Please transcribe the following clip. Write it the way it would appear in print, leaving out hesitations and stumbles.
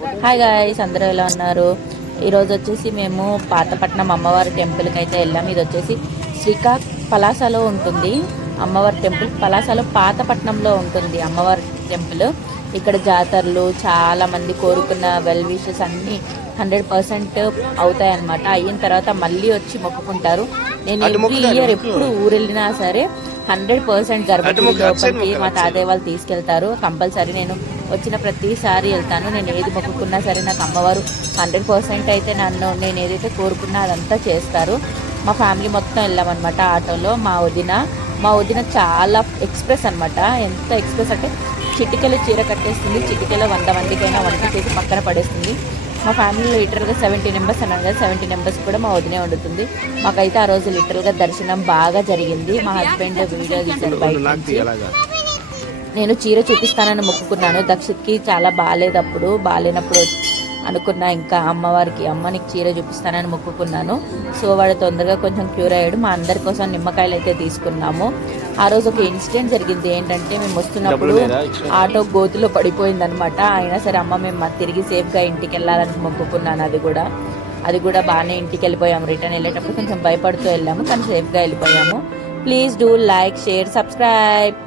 Hi guys, అందరూ ఎలా ఉన్నారు? ఈరోజు వచ్చేసి మేము పాతపట్నం అమ్మవారి టెంపుల్కి అయితే వెళ్ళాము. ఇది వచ్చేసి పలాసలో ఉంటుంది అమ్మవారి టెంపుల్. పలాసలో పాతపట్నంలో ఉంటుంది అమ్మవారి టెంపుల్. ఇక్కడ జాతరలు చాలా మంది కోరుకున్న వెల్ విషెస్ అన్నీ 100% అవుతాయి అన్నమాట. అయిన తర్వాత మళ్ళీ వచ్చి మొక్కుకుంటారు. నేను ఎవ్రీ ఇయర్ ఎప్పుడు ఊరు వెళ్ళినా సరే 100% గర్భగుడి లోపలికి మా తాతయ్య వాళ్ళు తీసుకెళ్తారు. కంపల్సరీ నేను వచ్చిన ప్రతిసారి వెళ్తాను. నేను ఏది మొక్కుకున్నా సరే నాకు అమ్మవారు 100% అయితే నేను ఏదైతే కోరుకున్నా అదంతా చేస్తారు. మా ఫ్యామిలీ మొత్తం వెళ్ళామన్నమాట ఆటోలో. మా వదిన చాలా ఎక్స్ప్రెస్ అనమాట. ఎంత ఎక్స్ప్రెస్ అంటే చిటికెలో చీర కట్టేస్తుంది, చిటికెలో 100 మందికైనా వంట చేసి పక్కన పడేస్తుంది. మా ఫ్యామిలీలో లిటరల్గా 70 మెంబర్స్ అన్నాను కదా, 70 మెంబర్స్ కూడా మా వదినే వండుతుంది. మాకైతే ఆ రోజు లిటరల్గా దర్శనం బాగా జరిగింది. మా హస్బెండ్ వీడియో తీశారు బయట నుంచి. నేను చీర చూపిస్తానని మొక్కుకున్నాను. దక్షిత్కి చాలా బాగాలేనప్పుడు అనుకున్నా, ఇంకా అమ్మనికి చీర చూపిస్తానని మొక్కుకున్నాను. సో వాడు తొందరగా కొంచెం క్యూర్ అయ్యాడు. మా అందరి కోసం నిమ్మకాయలు అయితే తీసుకున్నాము. ఆ రోజు ఒక ఇన్సిడెంట్ జరిగింది. ఏంటంటే మేము వస్తున్నప్పుడు ఆటో గోతులో పడిపోయింది అనమాట. అయినా సరే మేము తిరిగి సేఫ్గా ఇంటికి వెళ్ళాలని మొక్కుకున్నాను. అది కూడా బాగానే ఇంటికి వెళ్ళిపోయాము. రిటర్న్ వెళ్ళేటప్పుడు కొంచెం భయపడుతూ వెళ్ళాము, కానీ సేఫ్గా వెళ్ళిపోయాము. Please do like, share, subscribe.